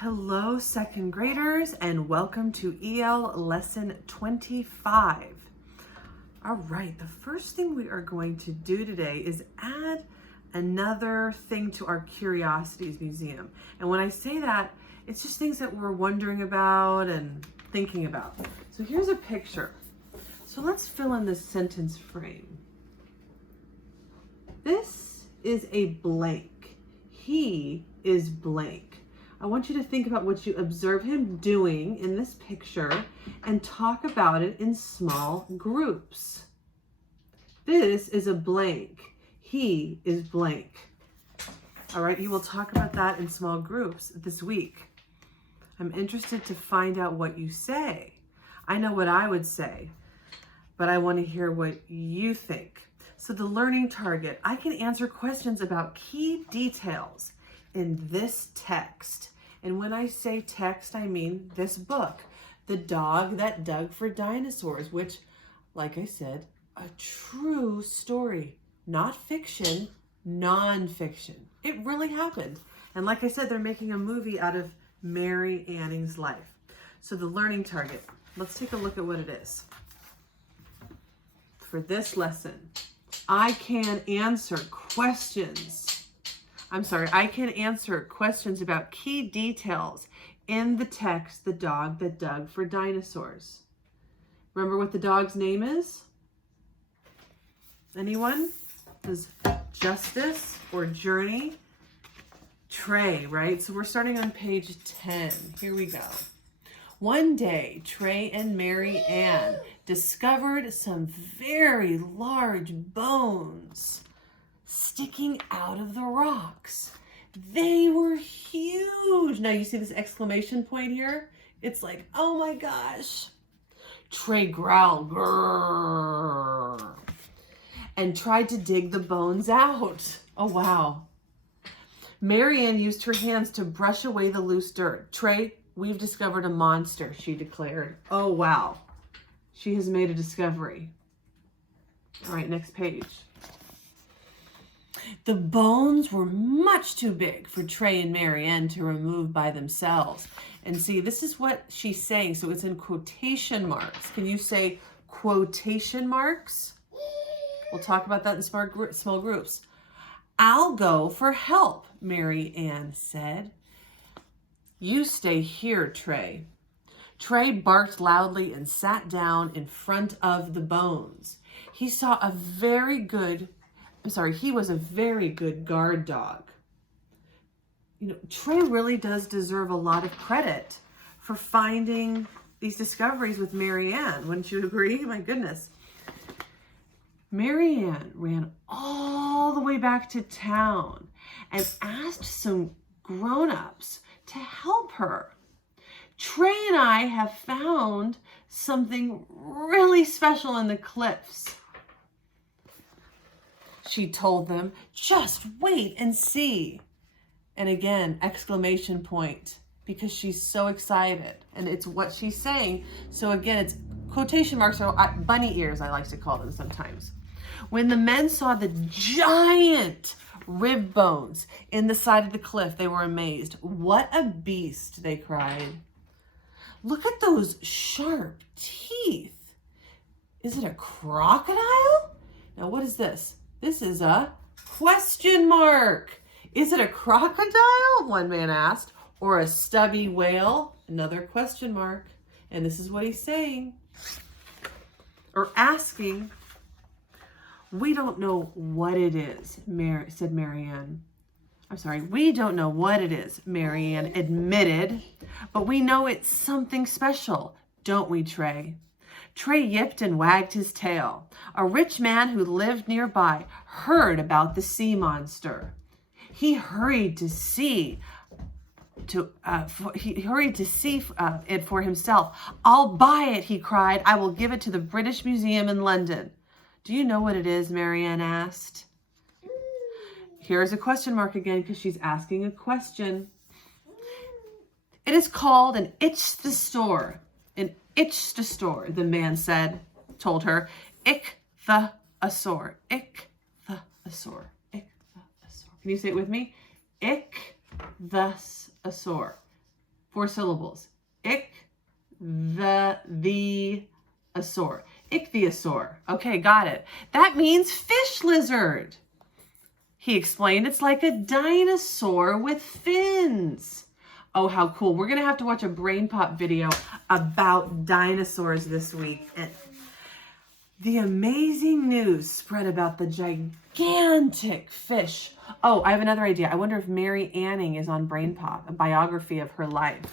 Hello, second graders, and welcome to EL Lesson 25. All right, the first thing we are going to do today is add another thing to our Curiosities Museum. And when I say that, it's just things that we're wondering about and thinking about. So here's a picture. So let's fill in this sentence frame. This is a blank. He is blank. I want you to think about what you observe him doing in this picture and talk about it in small groups. This is a blank. He is blank. All right, you will talk about that in small groups this week. I'm interested to find out what you say. I know what I would say, but I want to hear what you think. So the learning target, I can answer questions about key details in this text. And when I say text, I mean this book, The Dog That Dug for Dinosaurs, which, like I said, a true story, not fiction, non-fiction. It really happened. And like I said, they're making a movie out of Mary Anning's life. So the learning target, let's take a look at what it is. For this lesson, I can answer questions about key details in the text, The Dog That Dug for Dinosaurs. Remember what the dog's name is? Anyone? Is Justice or Journey? Trey, right? So we're starting on page 10. Here we go. One day, Trey and Mary Ann discovered some very large bones sticking out of the rocks. They were huge. Now you see this exclamation point here? It's like, oh my gosh. Trey growled, grrr, and tried to dig the bones out. Oh wow. Mary Ann used her hands to brush away the loose dirt. Trey, we've discovered a monster, she declared. Oh wow. She has made a discovery. All right, next page. The bones were much too big for Trey and Mary Ann to remove by themselves. And see, this is what she's saying. So it's in quotation marks. Can you say quotation marks? We'll talk about that in small groups. I'll go for help, Mary Ann said. You stay here, Trey. Trey barked loudly and sat down in front of the bones. He was a very good guard dog. You know, Trey really does deserve a lot of credit for finding these discoveries with Mary Ann. Wouldn't you agree? My goodness. Mary Ann ran all the way back to town and asked some grown-ups to help her. Trey and I have found something really special in the cliffs, she told them. Just wait and see. And again, exclamation point, because she's so excited and it's what she's saying. So again, it's quotation marks or bunny ears, I like to call them sometimes. When the men saw the giant rib bones in the side of the cliff, they were amazed. What a beast, they cried. Look at those sharp teeth. Is it a crocodile? Now, what is this? This is a question mark. Is it a crocodile? One man asked. Or a stubby whale? Another question mark. And this is what he's saying. Or asking. We don't know what it is, said Mary Ann. We don't know what it is, Mary Ann admitted. But we know it's something special, don't we, Trey? Trey yipped and wagged his tail. A rich man who lived nearby heard about the sea monster. He hurried to see it for himself. I'll buy it, he cried. I will give it to the British Museum in London. Do you know what it is? Mary Ann asked. Here's a question mark again because she's asking a question. It is called an ichthyosaur. An ichthyosaur, the man told her. Ichthyosaur. Ichthyosaur. Ichthyosaur. Can you say it with me? Ichthyosaur. 4 syllables. Ichthyosaur. Ichthyosaur. Okay, got it. That means fish lizard. He explained it's like a dinosaur with fins. Oh, how cool. We're going to have to watch a Brain Pop video about dinosaurs this week. And the amazing news spread about the gigantic fish. Oh, I have another idea. I wonder if Mary Anning is on Brain Pop, a biography of her life.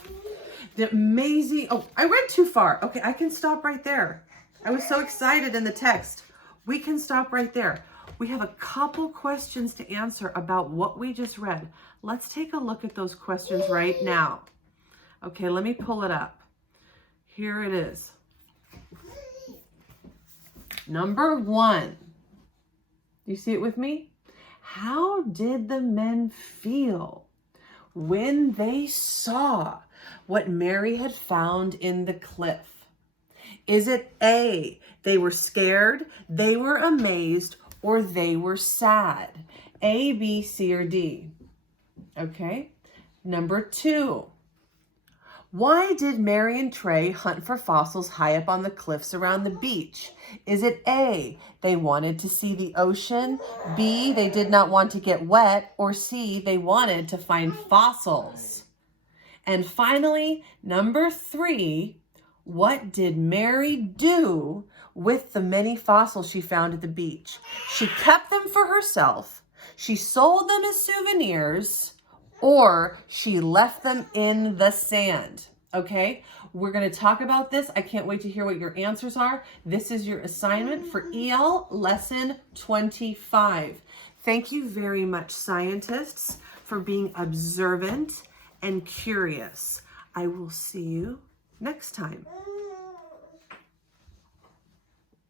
The amazing, oh, I went too far. Okay, I can stop right there. I was so excited in the text. We can stop right there. We have a couple questions to answer about what we just read. Let's take a look at those questions right now. Okay, let me pull it up. Here it is. Number 1. You see it with me? How did the men feel when they saw what Mary had found in the cliff? Is it A, they were scared, they were amazed, or they were sad? A, B, C, or D? Okay. Number 2. Why did Mary and Trey hunt for fossils high up on the cliffs around the beach? Is it A, they wanted to see the ocean, B, they did not want to get wet, or C, they wanted to find fossils? And finally, number 3, what did Mary do with the many fossils she found at the beach? She kept them for herself, she sold them as souvenirs, or she left them in the sand. Okay, we're going to talk about this. I can't wait to hear what your answers are. This is your assignment for EL Lesson 25. Thank you very much, scientists, for being observant and curious. I will see you next time.